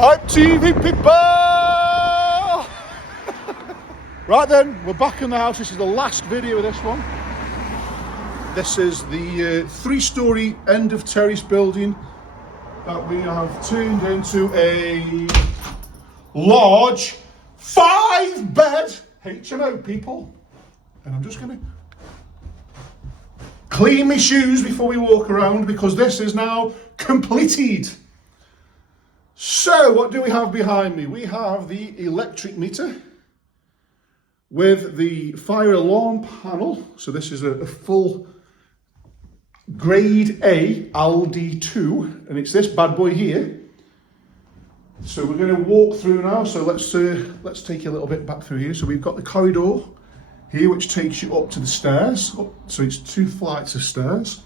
I'm TV people! Right then, we're back in the house. This is the last video of this one. This is the 3-storey end of terrace building that we have turned into a large 5-bed HMO, people. And I'm just going to clean my shoes before we walk around because this is now completed. So what do we have behind me? We have the electric meter with the fire alarm panel. So this is a full grade A LD2, and it's this bad boy here. So we're going to walk through now. So let's take you a little bit back through here. So we've got the corridor here, which takes you up to the stairs. So it's 2 flights of stairs.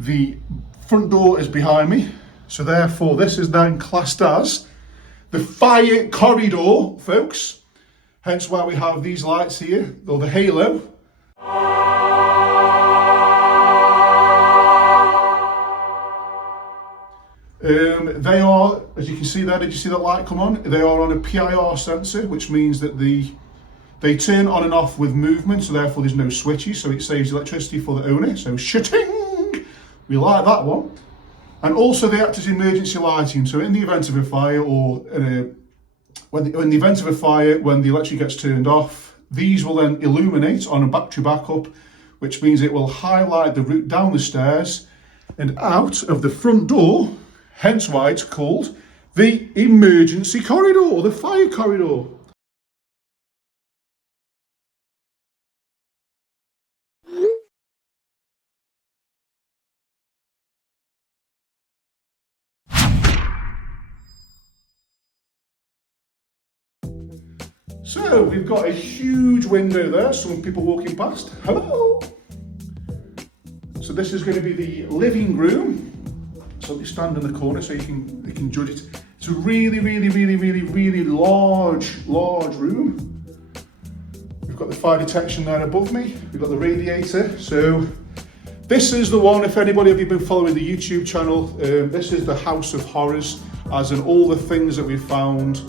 The front door is behind me. So therefore, this is then classed as the fire corridor, folks. Hence why we have these lights here, or the halo. They are, as you can see there, did you see that light come on? They are on a PIR sensor, which means that they turn on and off with movement, so therefore there's no switches, so it saves electricity for the owner. So shitting! We like that one. And also they act as emergency lighting. So in the event of a fire, or in the event of a fire, when the electric gets turned off, these will then illuminate on a battery backup, which means it will highlight the route down the stairs and out of the front door. Hence why it's called the emergency corridor, or the fire corridor. So we've got a huge window there, some people walking past. Hello! So this is going to be the living room. So we stand in the corner so you can judge it. It's a really large room. We've got the fire detection there above me. We've got the radiator. So this is the one, if anybody of you have been following the YouTube channel, this is the House of Horrors, as in all the things that we've found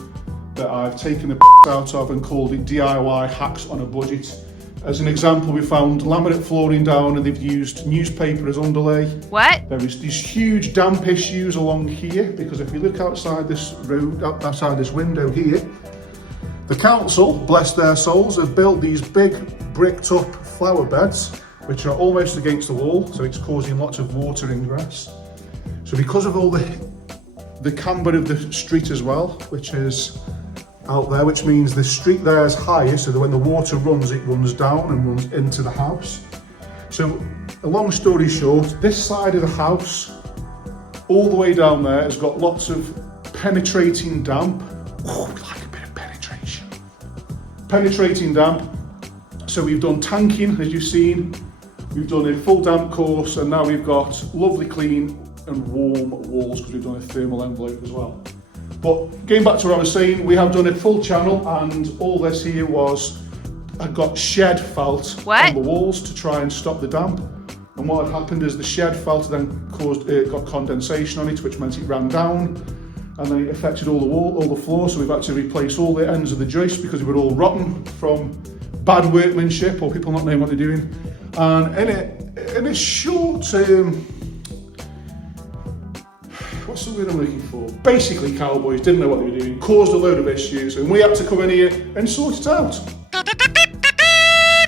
that I've taken the out of and called it DIY hacks on a budget. As an example, we found laminate flooring down and they've used newspaper as underlay. What? There is these huge damp issues along here, because if you look outside this road, outside this window here, the council, bless their souls, have built these big bricked up flower beds, which are almost against the wall, so it's causing lots of water ingress. So because of all the camber of the street as well, which is out there, which means the street there is higher, so that when the water runs, it runs down and runs into the house. So a long story short, this side of the house, all the way down there, has got lots of penetrating damp. Oh, we like a bit of penetration. Penetrating damp. So we've done tanking, as you've seen. We've done a full damp course, and now we've got lovely clean and warm walls because we've done a thermal envelope as well. But getting back to what I was saying, we have done a full channel, and all this here was, I got shed felt on the walls to try and stop the damp. And what had happened is the shed felt then got condensation on it, which meant it ran down, and then it affected all the floor. So we've had to replace all the ends of the joists because they were all rotten from bad workmanship or people not knowing what they're doing. And in a short what's the word I'm looking for? Basically, cowboys didn't know what they were doing, caused a load of issues, and we had to come in here and sort it out.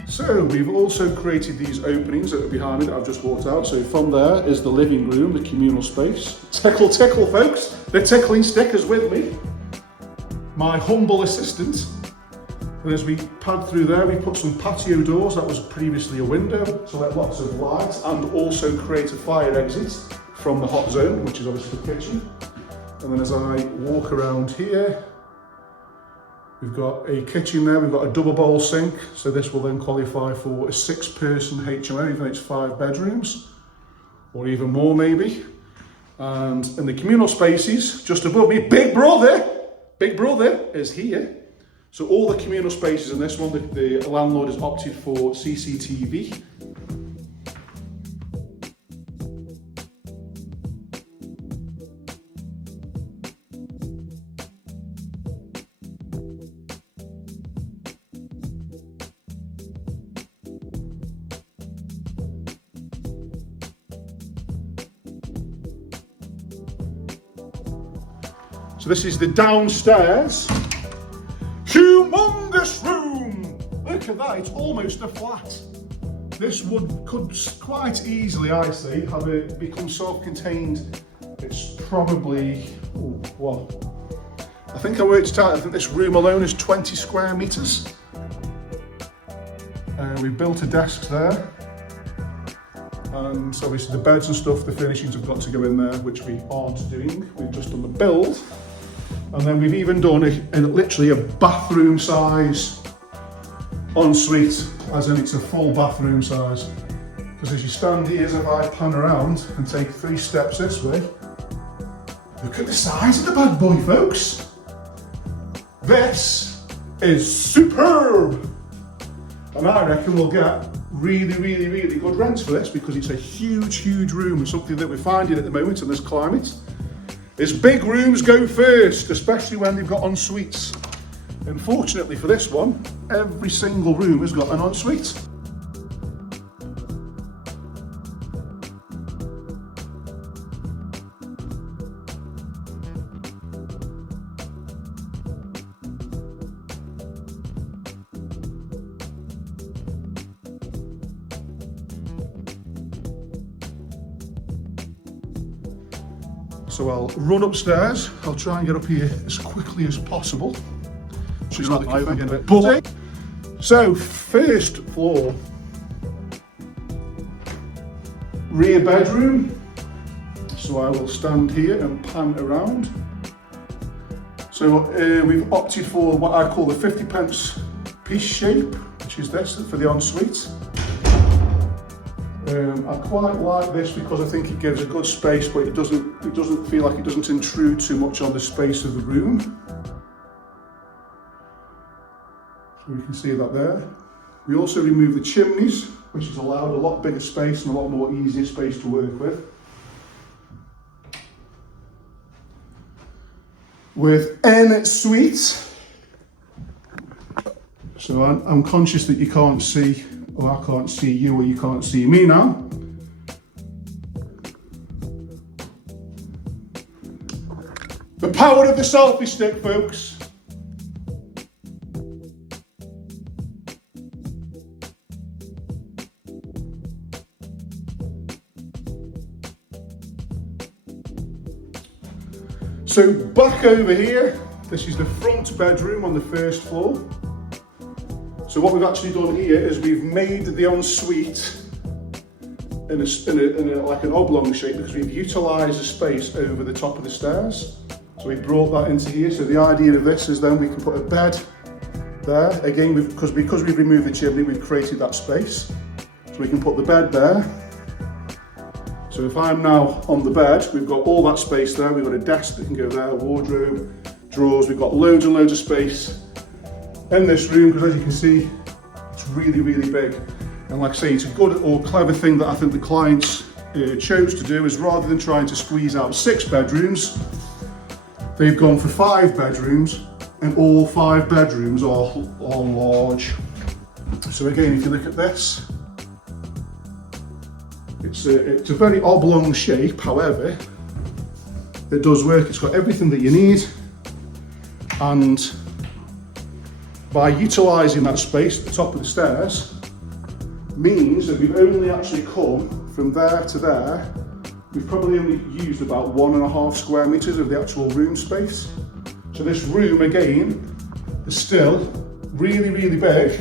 So we've also created these openings that are behind me that I've just walked out. So from there is the living room, the communal space. Tickle, folks. The tickling stickers with me. My humble assistant. And as we pad through there, we put some patio doors. That was previously a window to let lots of light, and also create a fire exit from the hot zone, which is obviously the kitchen. And then as I walk around here, we've got a kitchen there, we've got a double bowl sink, so this will then qualify for a 6-person HMO, even though it's 5 bedrooms, or even more maybe. And in the communal spaces, just above me, Big Brother is here. So all the communal spaces in this one, the landlord has opted for CCTV. So this is the downstairs. Humongous room! Look at that, it's almost a flat. This could quite easily, I see, have it become self-contained. It's probably, I think I worked it out, I think this room alone is 20 square meters. We've built a desk there. And so obviously the beds and stuff, the furnishings have got to go in there, which we aren't doing. We've just done the build. And then we've even done literally a bathroom size ensuite, as in it's a full bathroom size. Because as you stand here, as if I pan around and take 3 steps this way, look at the size of the bad boy, folks. This is superb. And I reckon we'll get really, really, really good rents for this because it's a huge, huge room and something that we're finding at the moment in this climate. Is big rooms go first, especially when they've got en-suites. Unfortunately for this one, every single room has got an ensuite. So I'll run upstairs. I'll try and get up here as quickly as possible. So first floor, rear bedroom. So I will stand here and pan around. So we've opted for what I call the 50p piece shape, which is this for the ensuite. I quite like this because I think it gives a good space, but it doesn't feel like it doesn't intrude too much on the space of the room. So you can see that there. We also remove the chimneys, which has allowed a lot bigger space and a lot more easier space to work with. With en suite. So I'm conscious that you can't see, or I can't see you, or you can't see me now. The power of the selfie stick, folks. So back over here, this is the front bedroom on the first floor. So what we've actually done here is we've made the ensuite in like an oblong shape because we've utilised the space over the top of the stairs. So we brought that into here. So the idea of this is then we can put a bed there. Again, because we've removed the chimney, we've created that space. So we can put the bed there. So if I'm now on the bed, we've got all that space there. We've got a desk that can go there, wardrobe, drawers. We've got loads and loads of space in this room because, as you can see, it's really, really big. And like I say, it's a good or clever thing that I think the clients chose to do is rather than trying to squeeze out 6 bedrooms, they've gone for 5 bedrooms, and all 5 bedrooms are large. So again, if you look at this, it's a very oblong shape, however, it does work. It's got everything that you need, and by utilising that space at the top of the stairs means that we've only actually come from there to there. We've probably only used about 1.5 square metres of the actual room space. So this room again is still really, really big.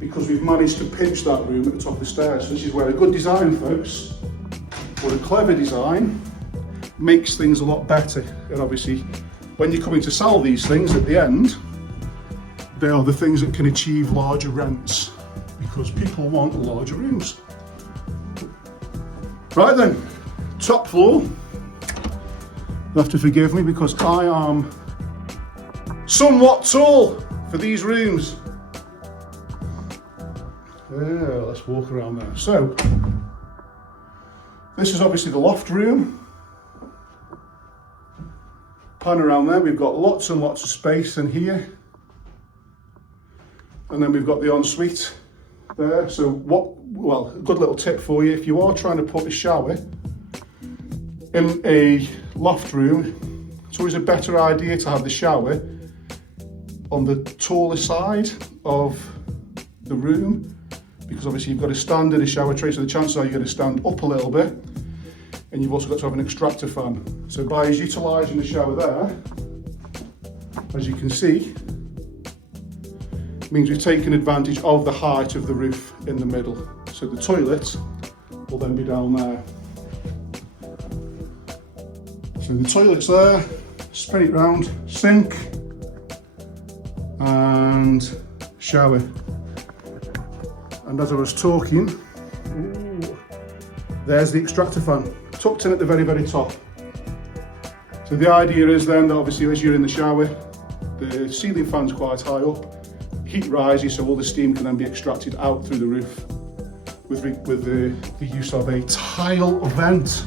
Because we've managed to pinch that room at the top of the stairs. So this is where a good design, folks, or a clever design, makes things a lot better. And obviously, when you're coming to sell these things at the end, they are the things that can achieve larger rents because people want larger rooms. Right then, top floor. You'll have to forgive me because I am somewhat tall for these rooms. Yeah, let's walk around there. So, this is obviously the loft room. Pan around there, we've got lots and lots of space in here. And then we've got the ensuite there. So well, a good little tip for you, if you are trying to put a shower in a loft room, it's always a better idea to have the shower on the taller side of the room, because obviously you've got to stand in a shower tray, so the chances are you're going to stand up a little bit, and you've also got to have an extractor fan. So by utilising the shower there, as you can see, means we've taken advantage of the height of the roof in the middle. So the toilet will then be down there. So the toilet's there, spin it round, sink and shower. And as I was talking, there's the extractor fan, tucked in at the very, very top. So the idea is then that obviously as you're in the shower, the ceiling fan's quite high up, heat rises, so all the steam can then be extracted out through the roof with the use of a tile vent.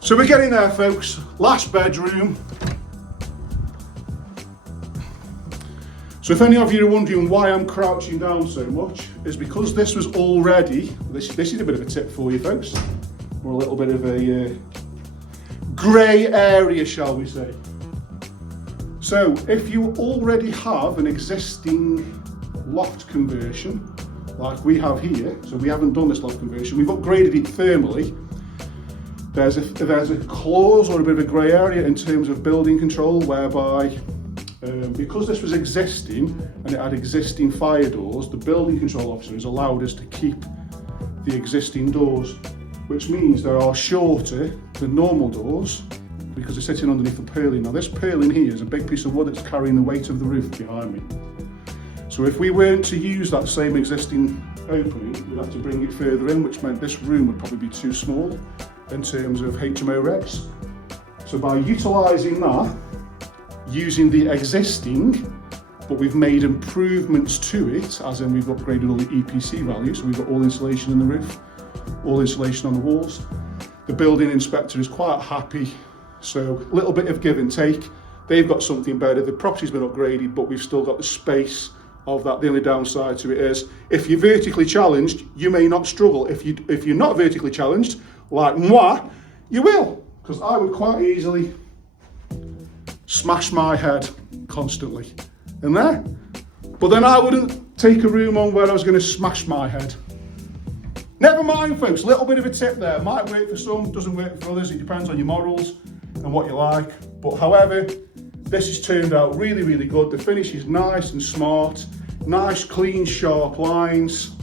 So we're getting there, folks. Last bedroom. So if any of you are wondering why I'm crouching down so much, is because this was already, this is a bit of a tip for you folks, or a little bit of a grey area, shall we say. So if you already have an existing loft conversion, like we have here, so we haven't done this loft conversion, we've upgraded it thermally, there's a clause or a bit of a grey area in terms of building control, whereby because this was existing and it had existing fire doors, the building control officer has allowed us to keep the existing doors, which means they are shorter than normal doors because they're sitting underneath the purlin. Now this purlin here is a big piece of wood that's carrying the weight of the roof behind me. So if we weren't to use that same existing opening, we'd have to bring it further in, which meant this room would probably be too small in terms of HMO regs. So by utilising that, using the existing, but we've made improvements to it, as in we've upgraded all the EPC values, so we've got all insulation in the roof, all insulation on the walls. The building inspector is quite happy, so a little bit of give and take. They've got something better, the property's been upgraded, but we've still got the space of that. The only downside to it is, if you're vertically challenged, you may not struggle. If you're not vertically challenged, like moi, you will, because I would quite easily smash my head constantly in there. But then I wouldn't take a room on where I was going to smash my head. Never mind, folks, little bit of a tip there. Might work for some, doesn't work for others. It depends on your morals and what you like. But however, this has turned out really, really good. The finish is nice and smart. Nice, clean, sharp lines.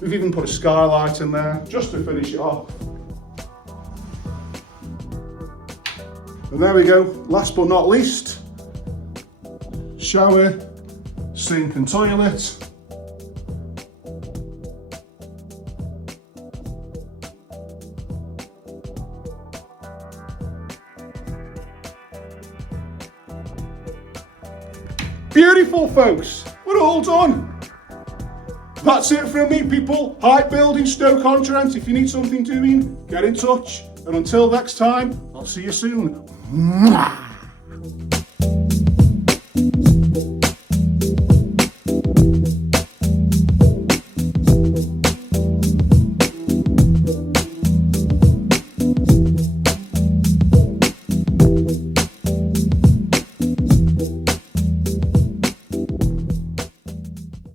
We've even put a skylight in there just to finish it off. And there we go, last but not least, shower, sink and toilet. Beautiful, folks, we're all done. That's it from me, people. Hype Building, Stoke-on-Trent. If you need something doing, get in touch. And until next time, I'll see you soon. Mwah!